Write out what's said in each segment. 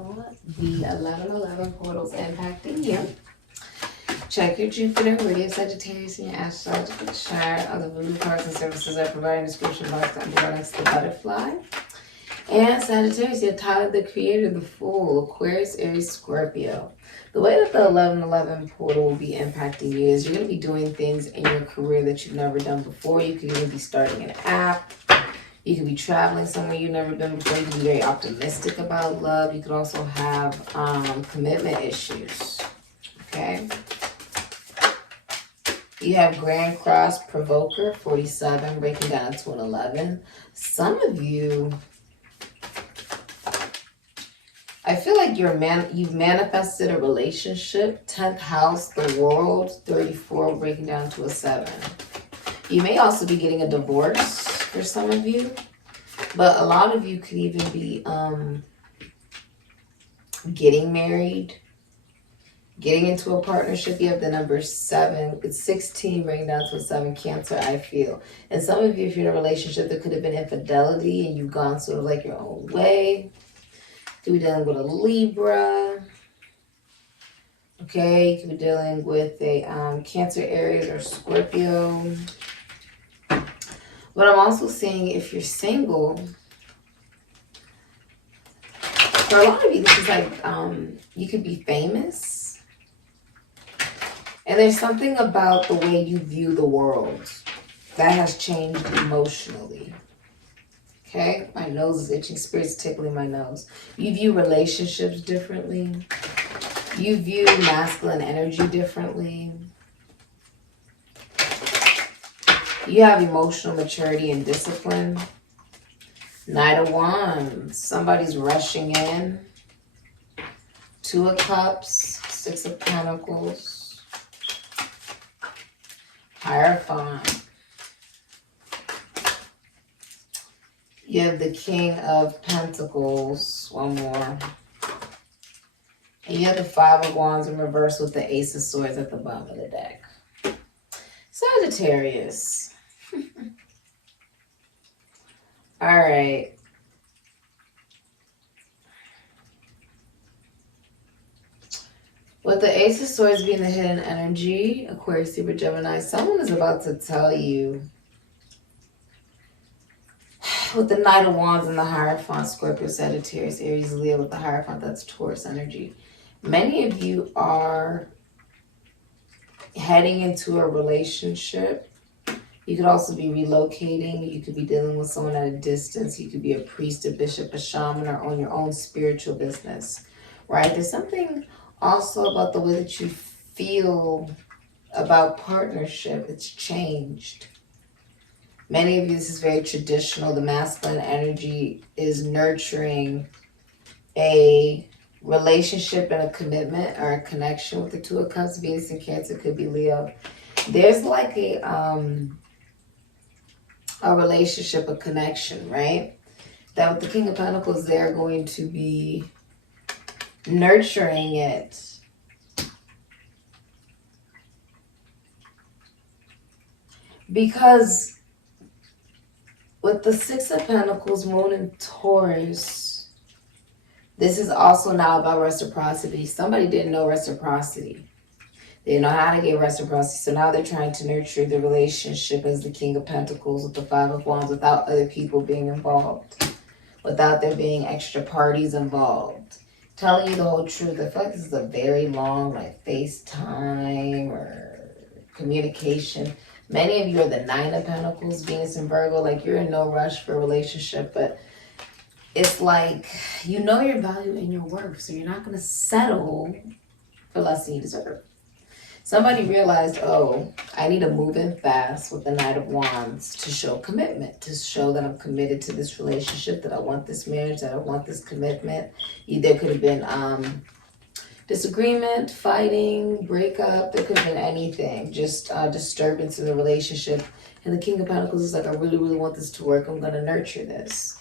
how the 11/11 portals impacting you. Check your Jupiter, Radio Sagittarius, and your Astrologer for the chart. Other VOODOO cards and services are provided in the description box down below next to the butterfly. And Sagittarius, you're Tyler, the Creator, the Fool, Aquarius, Aries, Scorpio. The way that the 11/11 portal will be impacting you is you're going to be doing things in your career that you've never done before. You could even be starting an app. You could be traveling somewhere you've never been before. You could be very optimistic about love. You could also have commitment issues. Okay. You have Grand Cross Provoker 47 breaking down to an 11. Some of you, I feel like you've manifested a relationship. 10th house, the World 34 breaking down to a 7. You may also be getting a divorce for some of you, but a lot of you could even be getting married, getting into a partnership. You have the number 7. It's 16 bringing down to a 7, Cancer, I feel. And some of you, if you're in a relationship, there could have been infidelity and you've gone sort of like your own way. Could be dealing with a Libra. Okay, you could be dealing with a Cancer, Aries, or Scorpio. But I'm also seeing if you're single, for a lot of you, this is like you could be famous. And there's something about the way you view the world that has changed emotionally. Okay, my nose is itching, spirit's tickling my nose. You view relationships differently. You view masculine energy differently. You have emotional maturity and discipline. Knight of Wands, somebody's rushing in. 2 of Cups, 6 of Pentacles. Hierophant. You have the King of Pentacles, one more. And you have the 5 of Wands in reverse with the Ace of Swords at the bottom of the deck. Sagittarius. All right. With the Ace of Swords being the hidden energy, Aquarius, Libra, Gemini, someone is about to tell you, with the Knight of Wands and the Hierophant, Scorpio, Sagittarius, Aries, Leo, with the Hierophant, that's Taurus energy. Many of you are heading into a relationship. You could also be relocating. You could be dealing with someone at a distance. You could be a priest, a bishop, a shaman, or on your own spiritual business, right? There's something also about the way that you feel about partnership. It's changed. Many of you, this is very traditional. The masculine energy is nurturing a relationship and a commitment or a connection with the 2 of Cups. Venus and Cancer, could be Leo. There's like a relationship, a connection, right? That with the King of Pentacles, they're going to be nurturing it. Because with the 6 of Pentacles, Moon in Taurus, this is also now about reciprocity. Somebody didn't know reciprocity. They didn't know how to get reciprocity. So now they're trying to nurture the relationship as the King of Pentacles with the 5 of Wands without other people being involved. Without there being extra parties involved. Telling you the whole truth. I feel like this is a very long, like, FaceTime or communication. Many of you are the 9 of Pentacles, Venus and Virgo. Like, you're in no rush for a relationship, but it's like you know your value and your worth, so you're not going to settle for less than you deserve. Somebody realized, oh, I need to move in fast with the Knight of Wands to show commitment, to show that I'm committed to this relationship, that I want this marriage, that I want this commitment. There could have been disagreement, fighting, breakup. There could have been anything, just disturbance in the relationship. And the King of Pentacles is like, I really, really want this to work. I'm going to nurture this.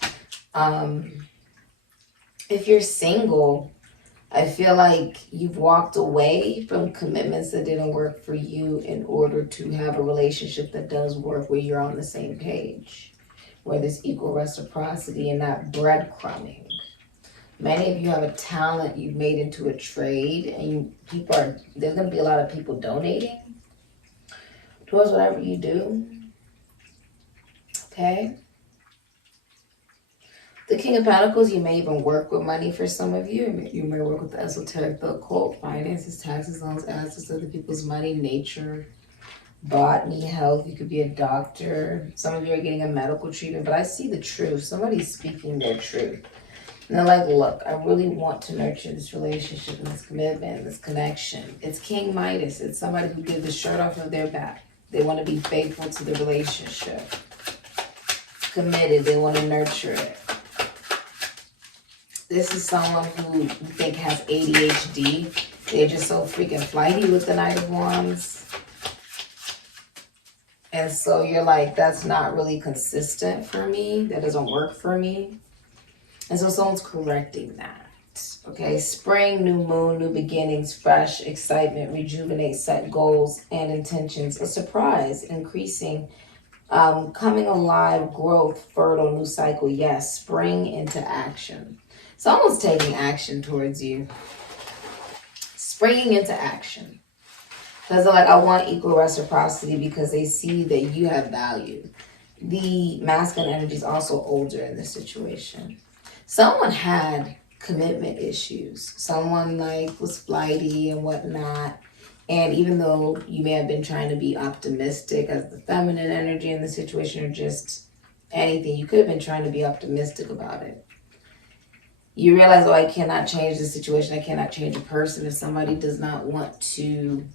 If you're single, I feel like you've walked away from commitments that didn't work for you in order to have a relationship that does work, where you're on the same page, where there's equal reciprocity and not breadcrumbing. Many of you have a talent you've made into a trade, and there's going to be a lot of people donating towards whatever you do. Okay. The King of Pentacles, you may even work with money for some of you. You may work with the esoteric, the occult, finances, taxes, loans, assets, other people's money, nature, botany, health. You could be a doctor. Some of you are getting a medical treatment, but I see the truth. Somebody's speaking their truth. And they're like, look, I really want to nurture this relationship and this commitment, this connection. It's King Midas. It's somebody who gives the shirt off of their back. They want to be faithful to the relationship. Committed. They want to nurture it. This is someone who you think has ADHD. They're just so freaking flighty with the Knight of Wands. And so you're like, that's not really consistent for me. That doesn't work for me. And so someone's correcting that. Okay, spring, new moon, new beginnings, fresh, excitement, rejuvenate, set goals and intentions. A surprise, increasing, coming alive, growth, fertile, new cycle. Yes, spring into action. Someone's taking action towards you. Springing into action. Because they're like, I want equal reciprocity because they see that you have value. The masculine energy is also older in this situation. Someone had commitment issues. Someone like was flighty and whatnot. And even though you may have been trying to be optimistic as the feminine energy in the situation or just anything, you could have been trying to be optimistic about it. You realize, oh, I cannot change the situation. I cannot change a person. If somebody does not want to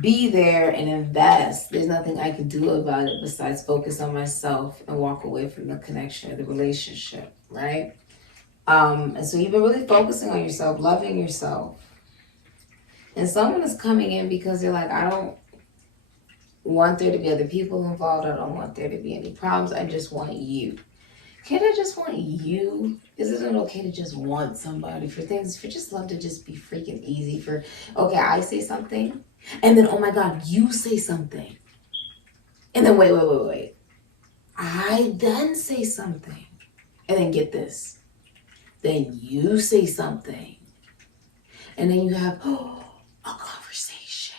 be there and invest, there's nothing I can do about it besides focus on myself and walk away from the connection or the relationship, right? And so you've been really focusing on yourself, loving yourself. And someone is coming in because they're like, I don't want there to be other people involved. I don't want there to be any problems. I just want you. Can't I just want you? Isn't it okay to just want somebody for things, for just love to just be freaking easy for, okay, I say something, and then, oh my God, you say something. And then wait. I then say something. And then get this. Then you say something. And then you have, a conversation.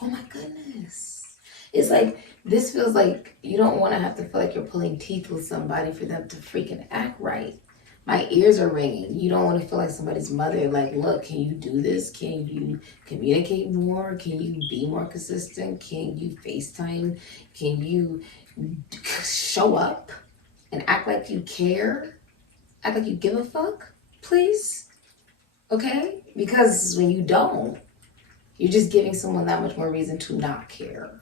Oh my goodness. It's like, this feels like you don't want to have to feel like you're pulling teeth with somebody for them to freaking act right. My ears are ringing. You don't want to feel like somebody's mother. Like, look, can you do this? Can you communicate more? Can you be more consistent? Can you FaceTime? Can you show up and act like you care? Act like you give a fuck, please? Okay? Because when you don't, you're just giving someone that much more reason to not care.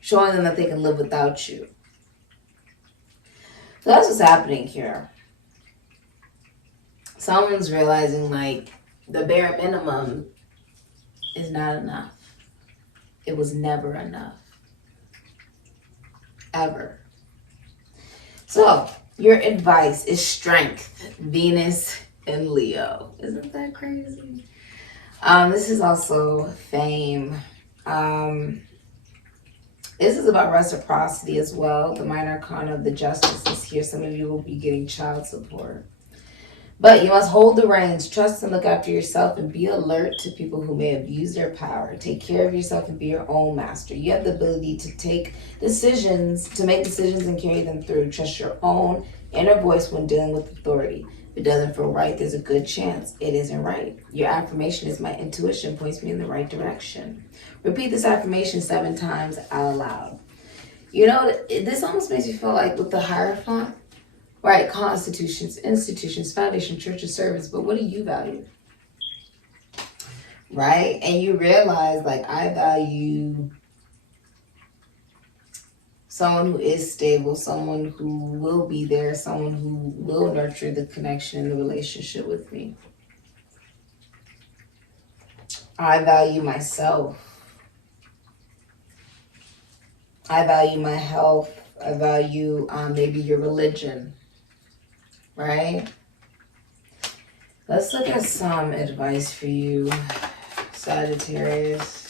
Showing them that they can live without you. So that's what's happening here. Someone's realizing like the bare minimum is not enough. It was never enough. Ever. So your advice is strength, Venus and Leo. Isn't that crazy? This is also fame. This is about reciprocity as well. The minor arcana of the justice is here. Some of you will be getting child support. But you must hold the reins, trust and look after yourself, and be alert to people who may abuse their power. Take care of yourself and be your own master. You have the ability to make decisions and carry them through. Trust your own inner voice when dealing with authority. If it doesn't feel right, there's a good chance it isn't right. Your affirmation is my intuition points me in the right direction. Repeat this affirmation 7 times out loud. You know, this almost makes you feel like with the Hierophant, right? Constitutions, institutions, foundation, churches, servants, but what do you value? Right? And you realize, like, I value someone who is stable, someone who will be there, someone who will nurture the connection and the relationship with me. I value myself. I value my health. I value maybe your religion, right? Let's look at some advice for you, Sagittarius.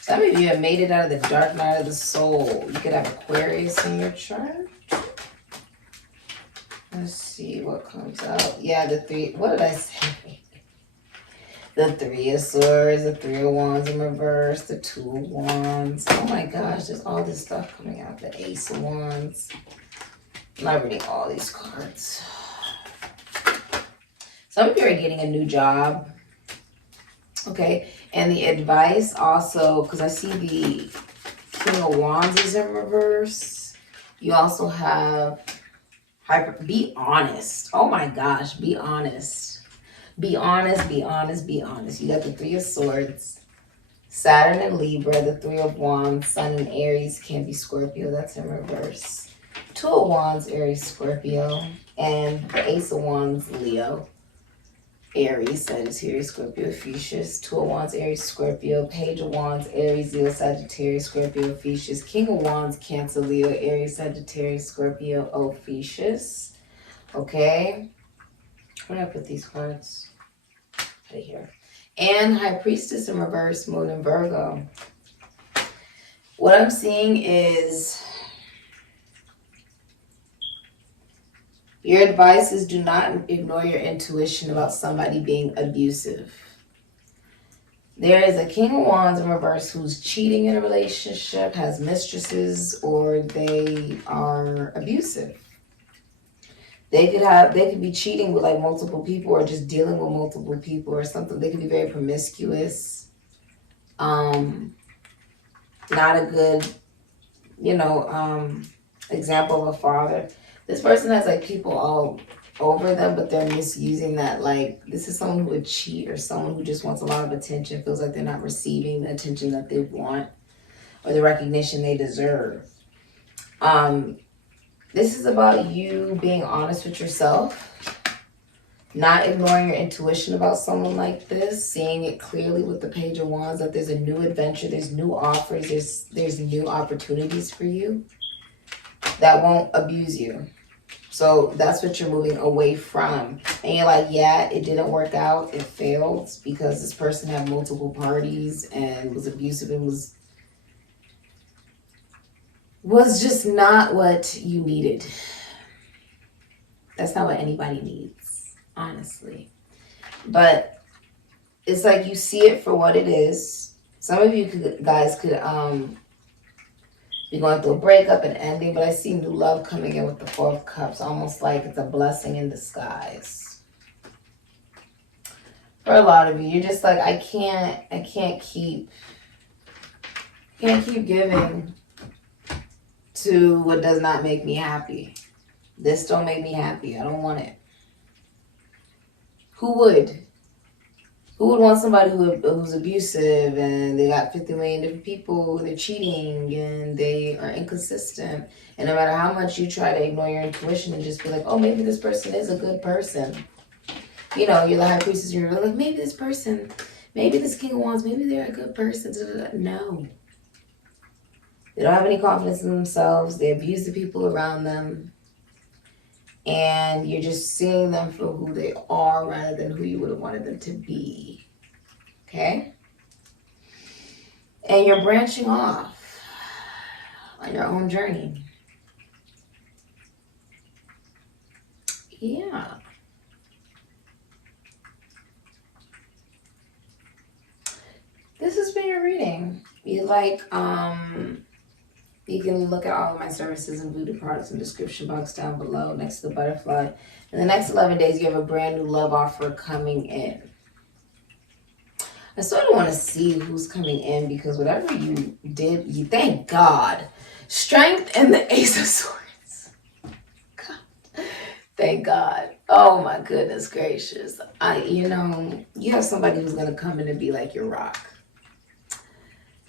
Some of you have made it out of the dark night of the soul. You could have Aquarius in your chart. Let's see what comes out. Yeah, the three. What did I say? The Three of Swords, the Three of Wands in reverse, the Two of Wands. Oh my gosh, there's all this stuff coming out. The Ace of Wands. I'm not reading all these cards. Some of you are getting a new job. Okay, and the advice also, because I see the King of Wands is in reverse. You also have be honest. Oh my gosh, be honest. Be honest, be honest, be honest. You got the Three of Swords, Saturn and Libra, the Three of Wands, Sun and Aries, can be Scorpio, that's in reverse. Two of Wands, Aries, Scorpio, and the Ace of Wands, Leo, Aries, Sagittarius, Scorpio, Ophiuchus. Two of Wands, Aries, Scorpio, Page of Wands, Aries, Leo, Sagittarius, Scorpio, Ophiuchus. King of Wands, Cancer, Leo, Aries, Sagittarius, Scorpio, Ophiuchus. Okay. Where did I put these cards? Right here. And High Priestess in reverse, Moon in Virgo. What I'm seeing is your advice is do not ignore your intuition about somebody being abusive. There is a King of Wands in reverse who's cheating in a relationship, has mistresses, or they are abusive. They could be cheating with like multiple people or just dealing with multiple people or something. They could be very promiscuous. Not a good, example of a father. This person has like people all over them, but they're misusing that. Like, this is someone who would cheat or someone who just wants a lot of attention, feels like they're not receiving the attention that they want or the recognition they deserve. This is about you being honest with yourself, not ignoring your intuition about someone like this, seeing it clearly with the Page of Wands, that there's a new adventure, there's new offers, there's new opportunities for you that won't abuse you. So that's what you're moving away from. And you're like, yeah, it didn't work out, it failed because this person had multiple parties and was abusive and was just not what you needed. That's not what anybody needs, honestly. But it's like you see it for what it is. Some of you guys could be going through a breakup and ending, but I see new love coming in with the Four of Cups, almost like it's a blessing in disguise. For a lot of you, you're just like, I can't keep giving to what does not make me happy. This don't make me happy. I don't want it. Who would? Who would want somebody who's abusive and they got 50 million different people, they're cheating and they are inconsistent, and no matter how much you try to ignore your intuition and just be like, oh, maybe this person is a good person. You're the High Priestess, you're like, maybe this person, maybe this King of Wands, maybe they're a good person. No. They don't have any confidence in themselves. They abuse the people around them. And you're just seeing them for who they are rather than who you would have wanted them to be. Okay? And you're branching off on your own journey. Yeah. This has been your reading. You can look at all of my services and VOODOO products in the description box down below next to the butterfly. In the next 11 days, you have a brand new love offer coming in. I sort of want to see who's coming in because whatever you did, thank God. Strength and the Ace of Swords. God. Thank God. Oh my goodness gracious. You have somebody who's going to come in and be like your rock.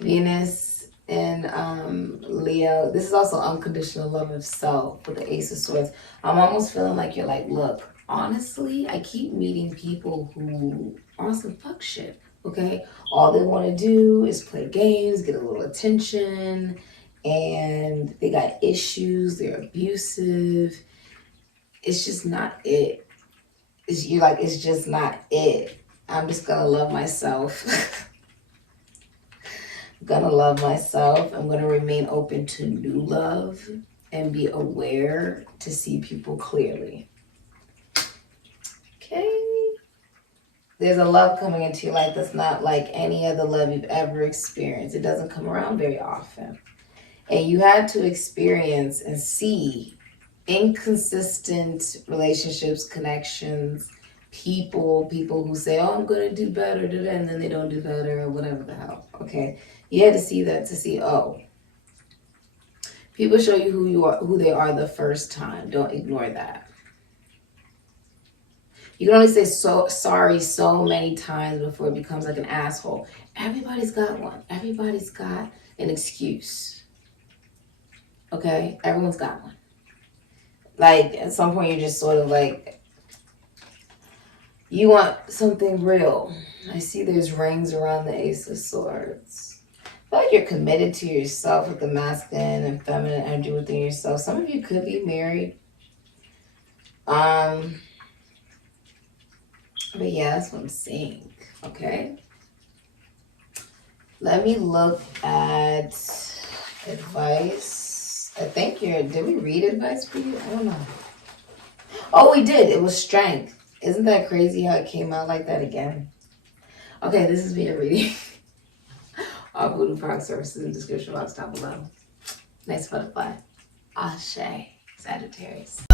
Venus and Leo. This is also unconditional love of self with the Ace of Swords. I'm almost feeling like you're like, look, honestly, I keep meeting people who are on some fuck shit, okay? All they want to do is play games, get a little attention, and they got issues, they're abusive. It's just not it. It's just not it. I'm just gonna love myself. Gonna love myself. I'm gonna remain open to new love and be aware to see people clearly. There's a love coming into your life that's not like any other love you've ever experienced. It doesn't come around very often. And you had to experience and see inconsistent relationships, connections, people who say, oh, I'm going to do better, and then they don't do better, or whatever the hell. Okay. You had to see that to see, oh, people show you who they are the first time. Don't ignore that. You can only say sorry so many times before it becomes like an asshole. Everybody's got one. Everybody's got an excuse. Okay? Everyone's got one. Like, at some point, you're just sort of like, you want something real. I see there's rings around the Ace of Swords. I feel like you're committed to yourself with the masculine and feminine energy within yourself. Some of you could be married. But yeah, that's what I'm seeing. Okay. Let me look at advice. I think did we read advice for you? I don't know. Oh, we did. It was strength. Isn't that crazy how it came out like that again? Okay, this has been a reading. All VOODOO product services in the description box down below. Nice butterfly. Ashe, Sagittarius.